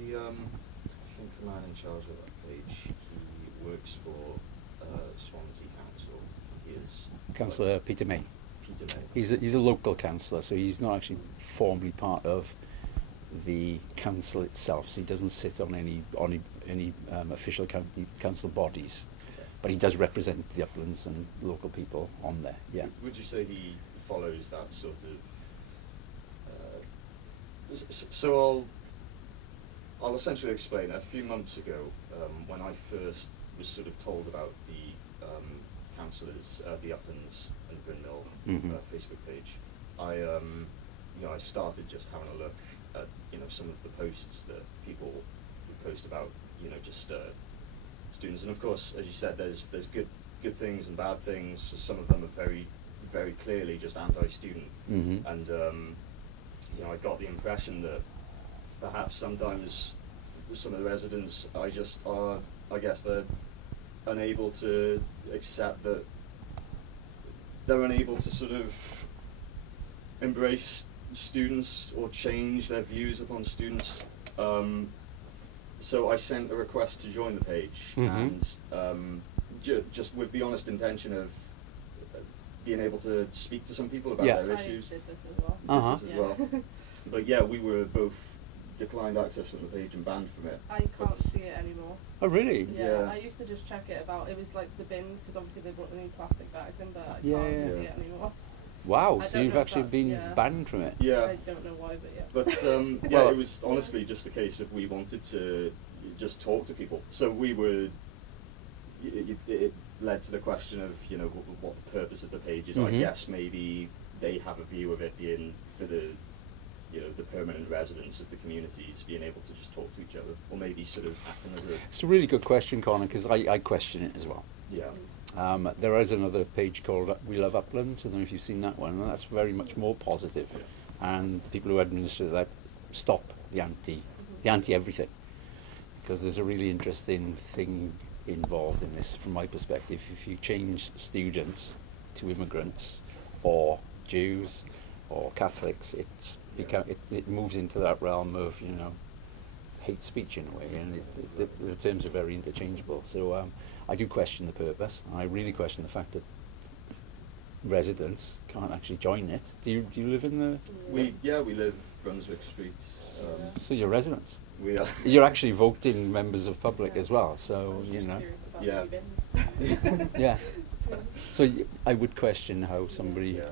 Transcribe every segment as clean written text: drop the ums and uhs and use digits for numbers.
The I think the man in charge of that page, he works for Swansea Council. He is Councillor Peter May. Peter May. He's a local councillor, so he's not actually formally part of the council itself. So he doesn't sit on any official council bodies, Okay. but he does represent the uplands and local people on there. Yeah. Would you say he follows that sort of? So I'll essentially explain. A few months ago, when I first was sort of told about the councillors, the Uplands and Brynmill Facebook page, I started just having a look at some of the posts that people would post about just students, and of course, as you said, there's good things and bad things. Some of them are very very clearly just anti-student, and I got the impression that perhaps sometimes some of the residents I guess they're unable to accept that they're unable to sort of embrace students or change their views upon students. So I sent a request to join the page, and just with the honest intention of being able to speak to some people about their issues. I did this as well. But yeah, we were both declined access from the page and banned from it. I can't see it anymore. Oh, really? Yeah. I used to just check it it was like the bins, because obviously they brought the new plastic bags in, but I Yeah, can't yeah. see it anymore. Wow. I So don't you've know if actually that's- been yeah. banned from it. Yeah. I don't know why, but yeah. But Well- it was honestly just a case of we wanted to just talk to people. So we were. It led to the question of what the purpose of the page is. I guess maybe they have a view of it being for the the permanent residents of the communities being able to just talk to each other, or maybe sort of acting as a It's a really good question, Connor, because I question it as well. yeah. There is another page called We Love Uplands. I don't know if you've seen that one, and that's very much more positive. And the people who administer that stop the anti-everything, because there's a really interesting thing involved in this from my perspective. If you change students to immigrants or Jews or Catholics, it moves into that realm of hate speech in a way, and the terms are very interchangeable. So I do question the purpose, and I really question the fact that residents can't actually join it. Do you live in the? We live Brunswick Street. So you're residents. We are. You're actually voting members of public as well. So I was just curious about Yeah. the bins. Yeah. So I would question how somebody, Yeah.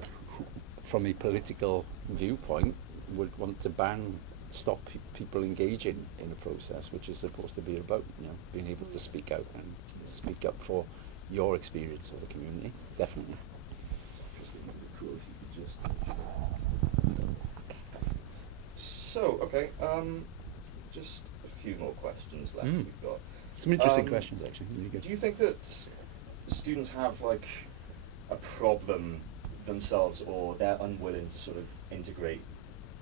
from a political viewpoint, would want to stop people engaging in a process which is supposed to be about being able to speak out and speak up for your experience of the community. Definitely. So okay, just a few more questions left. We've got Some interesting questions, actually. Really good. Do you think that students have like a problem themselves, or they're unwilling to sort of integrate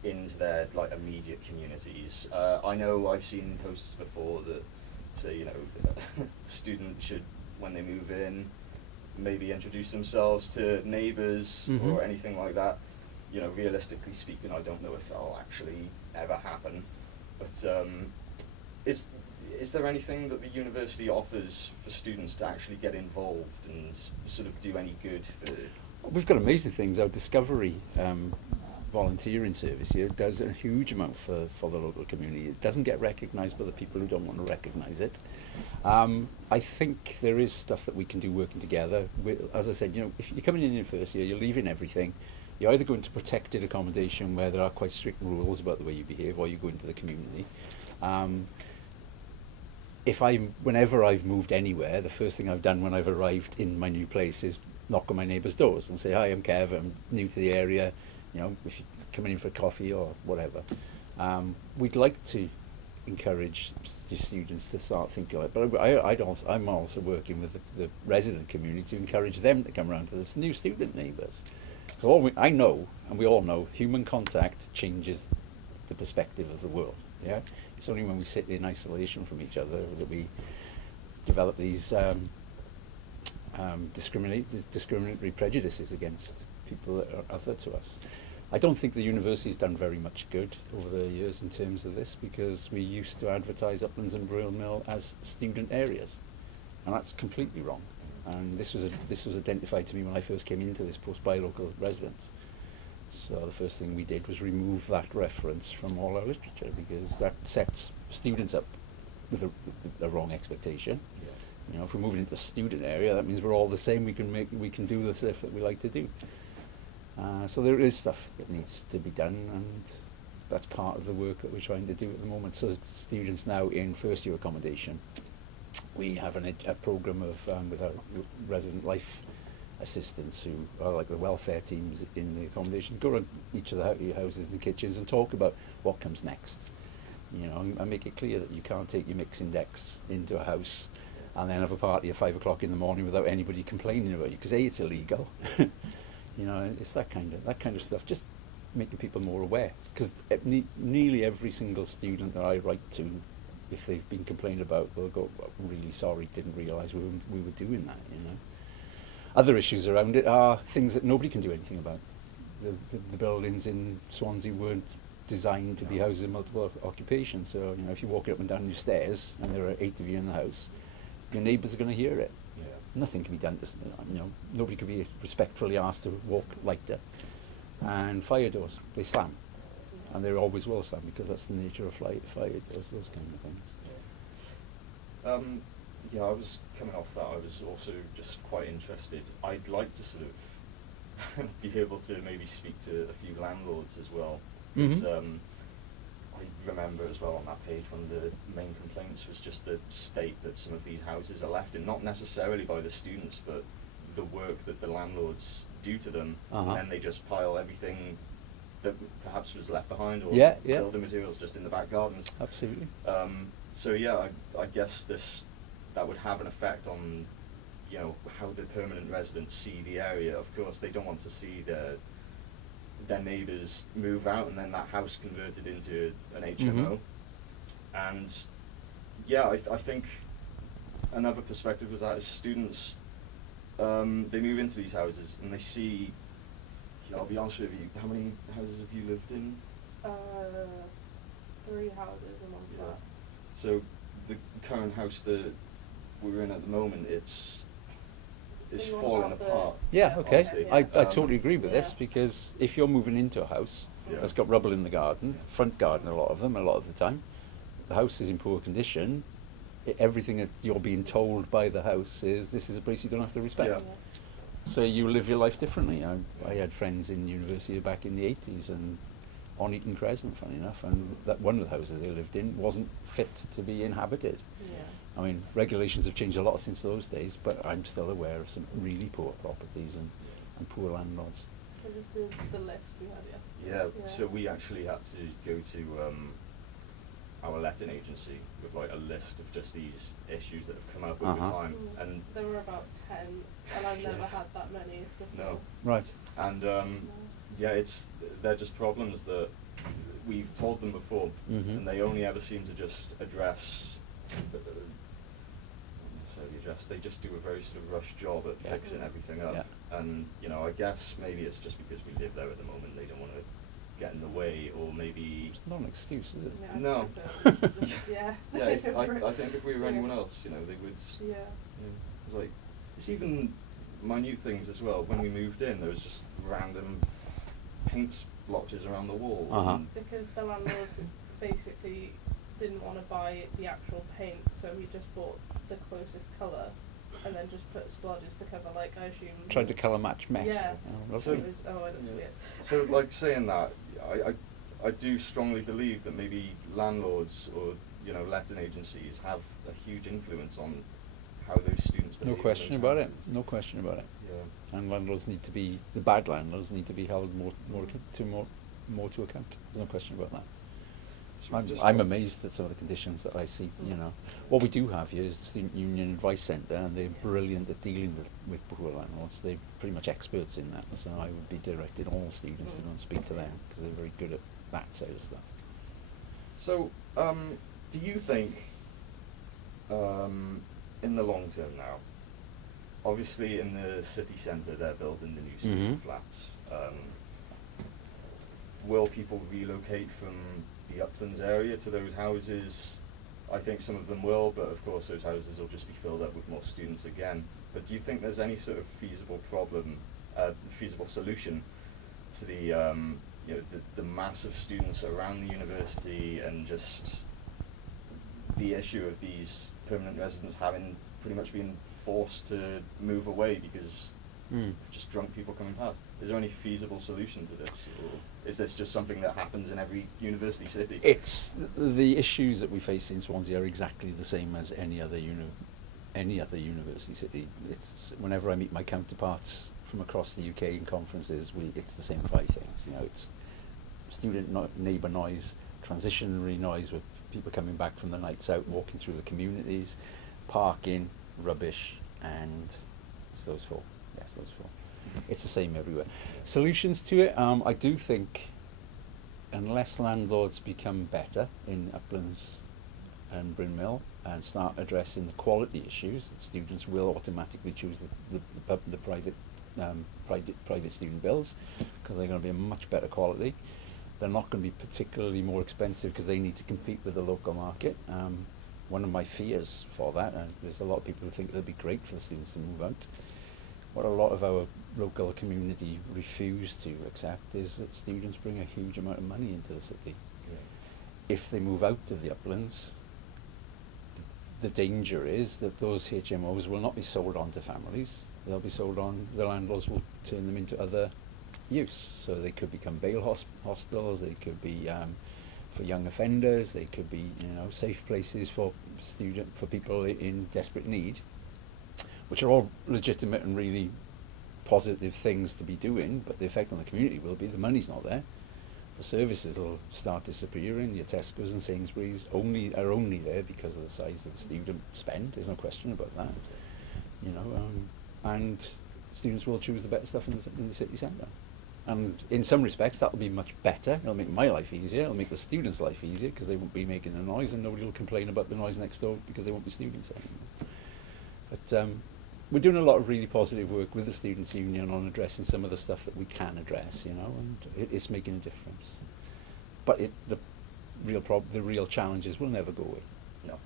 into their like immediate communities? I know I've seen posts before that say students should, when they move in, maybe introduce themselves to neighbours or anything like that. Realistically speaking, I don't know if that'll actually ever happen. But is there anything that the university offers for students to actually get involved and sort of do any good for? We've got amazing things. Our Discovery volunteering service here does a huge amount for the local community. It doesn't get recognised by the people who don't want to recognise it. I think there is stuff that we can do working together. As I said, if you're coming in your first year, you're leaving everything. You're either going to protected accommodation where there are quite strict rules about the way you behave, or you go into the community. Whenever I've moved anywhere, the first thing I've done when I've arrived in my new place is knock on my neighbours' doors and say, "Hi, I'm Kev, I'm new to the area, if you're coming in for coffee or whatever." We'd like to encourage the students to start thinking like, but I'm also working with the resident community to encourage them to come around to the new student neighbours. So I know, and we all know, human contact changes the perspective of the world. Yeah, it's only when we sit in isolation from each other that we develop these discriminatory prejudices against people that are other to us. I don't think the university's done very much good over the years in terms of this, because we used to advertise Uplands and Brill Mill as student areas, and that's completely wrong. And this was identified to me when I first came into this post by local residents. So the first thing we did was remove that reference from all our literature, because that sets students up with a wrong expectation. Yeah. You know, if we're moving into a student area, that means we're all the same. We can do the stuff that we like to do. So there is stuff that needs to be done, and that's part of the work that we're trying to do at the moment. So students now in first year accommodation, we have a program of with our resident life assistants, who are like the welfare teams in the accommodation, go around each of the houses and kitchens and talk about what comes next. You know, and make it clear that you can't take your mix index into a house and then have a party at 5 o'clock in the morning without anybody complaining about you, because A, it's illegal. You know, it's that kind of stuff. Just making people more aware, because nearly every single student that I write to, if they've been complained about, will go, really sorry, didn't realise we were doing that. You know, other issues around it are things that nobody can do anything about. The buildings in Swansea weren't designed to be houses of multiple occupations. So, you know, if you're walking up and down your stairs and there are 8 of you in the house, your neighbours are going to hear it. Yeah. Nothing can be done to, you know, nobody can be respectfully asked to walk lighter. And fire doors, they slam. And they always will slam, because that's the nature of fire doors, those kind of things. Yeah, I was coming off that. I was also just quite interested. I'd like to sort of be able to maybe speak to a few landlords as well. 'Cause, I remember as well on that page, one of the main complaints was just the state that some of these houses are left in, not necessarily by the students, but the work that the landlords do to them, Uh-huh. and then they just pile everything that perhaps was left behind, or Yeah, yeah. building materials just in the back gardens. Absolutely. So yeah, I guess that would have an effect on, you know, how the permanent residents see the area. Of course, they don't want to see their neighbours move out and then that house converted into an HMO. And yeah, I think another perspective was that as students, they move into these houses and they see, I'll be honest with you, how many houses have you lived in? 3 houses and 1 flat. So the current house that we're in at the moment, it's You want falling about the- apart. Yeah, okay. Obviously. I totally agree with this, Yeah. because if you're moving into a house Yeah. that's got rubble in the garden, front garden, a lot of the time, the house is in poor condition, everything that you're being told by the house is, this is a place you don't have to respect. Yeah. So you live your life differently. I had friends in university back in the 80s and on Eton Crescent, funny enough, and that one of the houses they lived in wasn't fit to be inhabited. Yeah. I mean, regulations have changed a lot since those days, but I'm still aware of some really poor properties and poor landlords. It was the list we had, Yeah, Yeah. so we actually had to go to our letting agency with like a list of just these issues that have come up over Uh-huh. time, Mm. and There were about 10, and I've never Yeah. had that many before. No. Right. and No. yeah, they're just problems that we've told them before, Mhm. and they only ever seem to just address. They just do a very sort of rush job at Yeah. fixing everything up. Yeah. And you know, I guess maybe it's just because we live there at the moment, they don't want to get in the way, or maybe. It's not an excuse, is it? Yeah, I No. think that we should just- yeah. Yeah, I think if we were anyone else, you know, they would. Yeah. It's like, it's even minute things as well. When we moved in, there was just random paint blotches around the wall. Uh-huh. and- Because the landlord basically didn't want to buy the actual paint, so he just bought the closest colour and then just put splodges to cover, like, I assume. Tried to colour match mess. Yeah. Oh, So- It lovely. was, it looks Yeah. weird. So, like, saying that, I do strongly believe that maybe landlords or, you know, letting agencies have a huge influence on how those students behave No in question those about it. houses. No question about it. Yeah. And landlords need to be, the bad landlords need to be held more to account. There's no question about that. So we've just I'm got- amazed at some of the conditions that I see, you know. What we do have here is the Student Union Advice Centre, and they're brilliant at dealing with poor landlords. They're pretty much experts in that, so I would be directing all students to go and speak to them, because they're very good at that side of stuff. So, do you think, in the long term now, obviously in the city centre they're building the new student Mhm. flats. will people relocate from the Uplands area to those houses? I think some of them will, but of course those houses will just be filled up with more students again. But do you think there's any sort of feasible solution to the mass of students around the university, and just the issue of these permanent residents having pretty much been forced to move away because just drunk people coming past? Is there any feasible solution to this, or is this just something that happens in every university city? It's the issues that we face in Swansea are exactly the same as any other university city. It's whenever I meet my counterparts from across the UK in conferences, it's the same 5 things. You know, it's student neighbour noise, transitionary noise with people coming back from the nights out, walking through the communities, parking, rubbish, and it's those 4. Yes, those 4. It's the same everywhere. Solutions to it, I do think, unless landlords become better in Uplands and Bryn Mill and start addressing the quality issues, that students will automatically choose the private student bills because they're going to be a much better quality. They're not going to be particularly more expensive because they need to compete with the local market. One of my fears for that, and there's a lot of people who think it'll be great for the students to move out, what a lot of our local community refuse to accept is that students bring a huge amount of money into the city. Yeah. If they move out of the Uplands, the danger is that those HMOs will not be sold on to families. They'll be sold on, the landlords will turn them into other use. So they could become bail hostels, they could be for young offenders, they could be, you know, safe places for people in desperate need, which are all legitimate and really positive things to be doing, but the effect on the community will be the money's not there. The services will start disappearing. Your Tesco's and Sainsbury's are only there because of the size of the student spend. There's no question about that. You know, and students will choose the better stuff in the city centre. And in some respects, that'll be much better. It'll make my life easier. It'll make the students' life easier because they won't be making a noise, and nobody will complain about the noise next door because they won't be students anymore. But we're doing a lot of really positive work with the Students' Union on addressing some of the stuff that we can address, you know, and it's making a difference. But the real challenges will never go away. No.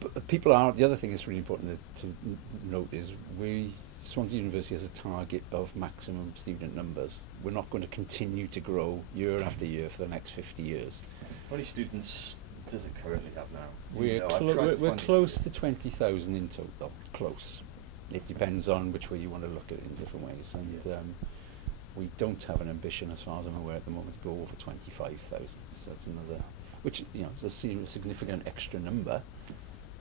But the other thing that's really important to note is Swansea University has a target of maximum student numbers. We're not going to continue to grow year after year for the next 50 years. How many students does it currently have now? We're close to 20,000 in total. Close. It depends on which way you want to look at it in different ways. And we don't have an ambition, as far as I'm aware at the moment, to go over 25,000. So that's another, which, you know, is a significant extra number.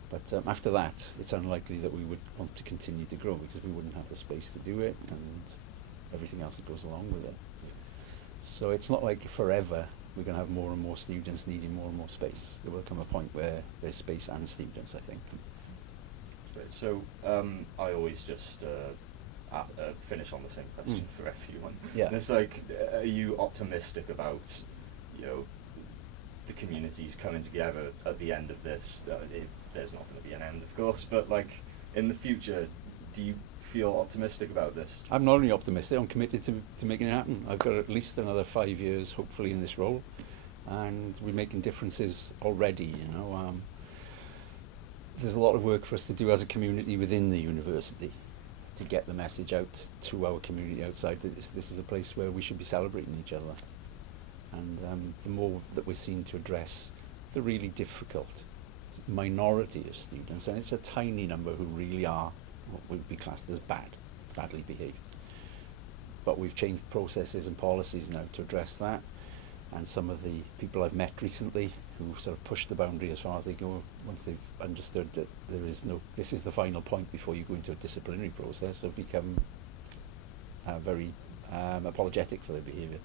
But after that, it's unlikely that we would want to continue to grow because we wouldn't have the space to do it and everything else that goes along with it. Yeah. So it's not like forever we're going to have more and more students needing more and more space. There will come a point where there's space and students, I think. Great. So I always just finish on the same question for everyone. Yeah. And it's like, are you optimistic about, you know, the communities coming together at the end of this? There's not going to be an end, of course, but like in the future, do you feel optimistic about this? I'm not only optimistic, I'm committed to making it happen. I've got at least another 5 years, hopefully, in this role, and we're making differences already, you know. There's a lot of work for us to do as a community within the university to get the message out to our community outside that this is a place where we should be celebrating each other. And the more that we're seen to address the really difficult minority of students, and it's a tiny number who really are what would be classed as badly behaved. But we've changed processes and policies now to address that, and some of the people I've met recently who sort of pushed the boundary as far as they go once they've understood that this is the final point before you go into a disciplinary process, have become very apologetic for their behaviour.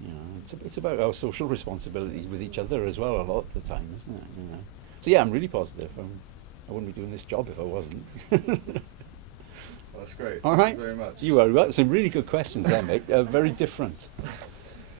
You know, it's about our social responsibility with each other as well a lot of the time, isn't it? You know? So yeah, I'm really positive. I wouldn't be doing this job if I wasn't. Well, that's great. All right. Thank you very much. You are right. Some really good questions there, mate. Very different.